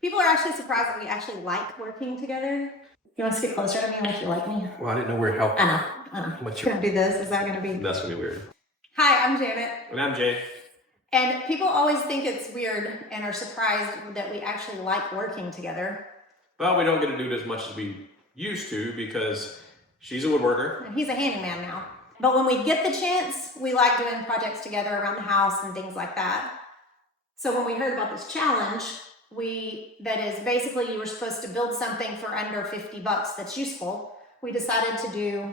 People are actually surprised that we actually like working together. You want to get closer to me like you like me? Well, I didn't know where help. What's your... Gonna do this? Is that gonna be... That's gonna be weird. Hi, I'm Janet. And I'm Jay. And people always think it's weird and are surprised that we actually like working together. Well, we don't get to do it as much as we used to because she's a woodworker. And he's a handyman now. But when we get the chance, we like doing projects together around the house and things like that. So when we heard about this challenge, that is basically you were supposed to build something for under 50 bucks that's useful. We decided to do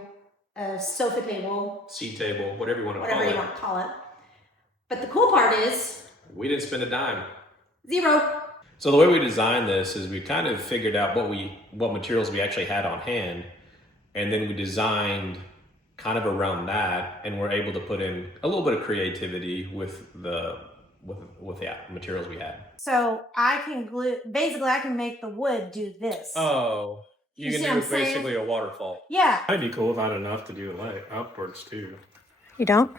a sofa table. Seat table, whatever you want to call it. But the cool part is... we didn't spend a dime. Zero. So the way we designed this is we kind of figured out what materials we actually had on hand, and then we designed kind of around that, and we're able to put in a little bit of creativity with the materials we had. So I can glue, basically I can make the wood do this. Oh, you can do basically a waterfall. Yeah. That'd be cool if I had enough to do it like upwards too. You don't?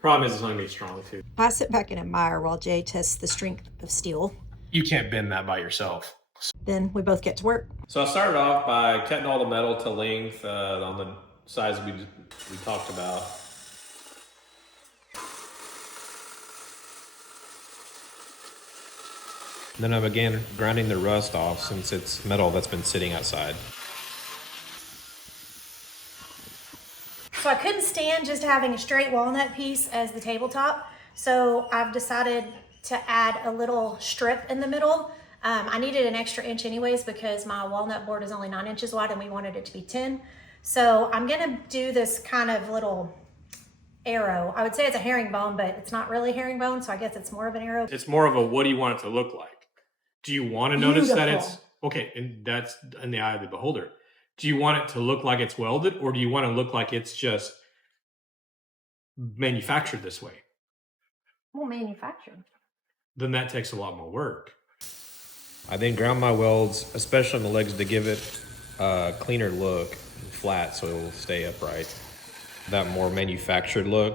Problem is it's not gonna be strong too. I sit back and admire while Jay tests the strength of steel. You can't bend that by yourself. Then we both get to work. So I started off by cutting all the metal to length on the size we talked about. Then I began grinding the rust off since it's metal that's been sitting outside. So I couldn't stand just having a straight walnut piece as the tabletop. So I've decided to add a little strip in the middle. I needed an extra inch anyways because my walnut board is only 9 inches wide and we wanted it to be 10. So I'm gonna do this kind of little arrow. I would say it's a herringbone, but it's not really herringbone, so I guess it's more of an arrow. It's more of a, what do you want it to look like? Do you want to notice that it's, okay, and that's in the eye of the beholder. Do you want it to look like it's welded, or do you want to look like it's just manufactured this way? Well, manufactured. Then that takes a lot more work. I then ground my welds, especially on the legs, to give it a cleaner look, flat, so it will stay upright. That more manufactured look.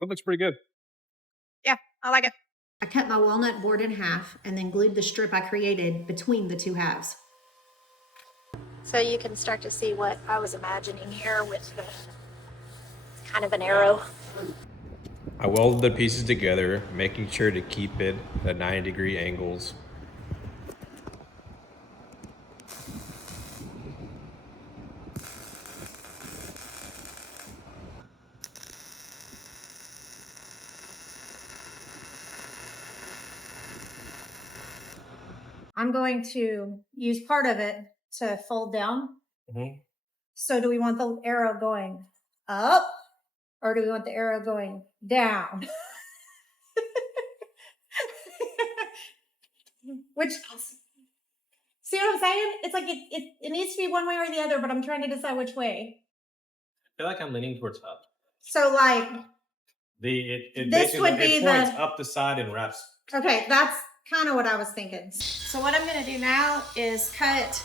That looks pretty good. Yeah, I like it. I cut my walnut board in half and then glued the strip I created between the two halves. So you can start to see what I was imagining here with the kind of an arrow. I welded the pieces together, making sure to keep it at 90-degree angles. I'm going to use part of it to fold down. Mm-hmm. So do we want the arrow going up or do we want the arrow going down? Which, see what I'm saying? It's like it needs to be one way or the other, but I'm trying to decide which way. I feel like I'm leaning towards up. So like, this would be it points up the side and wraps. Okay, that's kind of what I was thinking. So what I'm going to do now is cut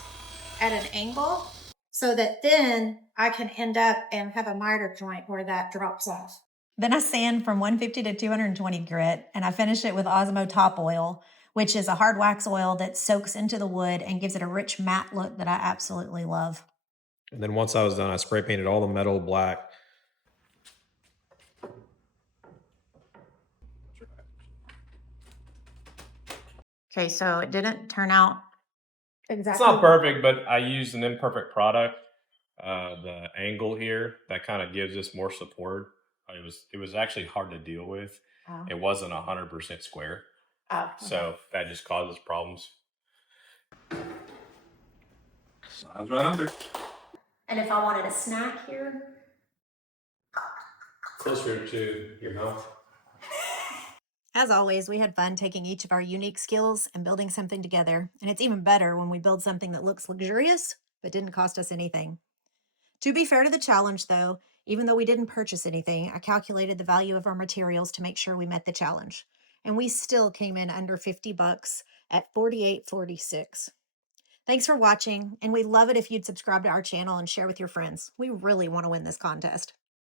at an angle so that then I can end up and have a miter joint where that drops off. Then I sand from 150 to 220 grit and I finish it with Osmo Top Oil, which is a hard wax oil that soaks into the wood and gives it a rich matte look that I absolutely love. And then once I was done, I spray painted all the metal black. Okay, so it didn't turn out exactly. It's not perfect, but I used an imperfect product. The angle here, that kind of gives us more support. It was actually hard to deal with. Oh. It wasn't 100% square. Oh, okay. So that just causes problems. Sounds right under. And if I wanted a snack here? Closer to your mouth. As always, we had fun taking each of our unique skills and building something together. And it's even better when we build something that looks luxurious, but didn't cost us anything. To be fair to the challenge, though, even though we didn't purchase anything, I calculated the value of our materials to make sure we met the challenge. And we still came in under 50 bucks at $48.46. Thanks for watching, and we'd love it if you'd subscribe to our channel and share with your friends. We really want to win this contest.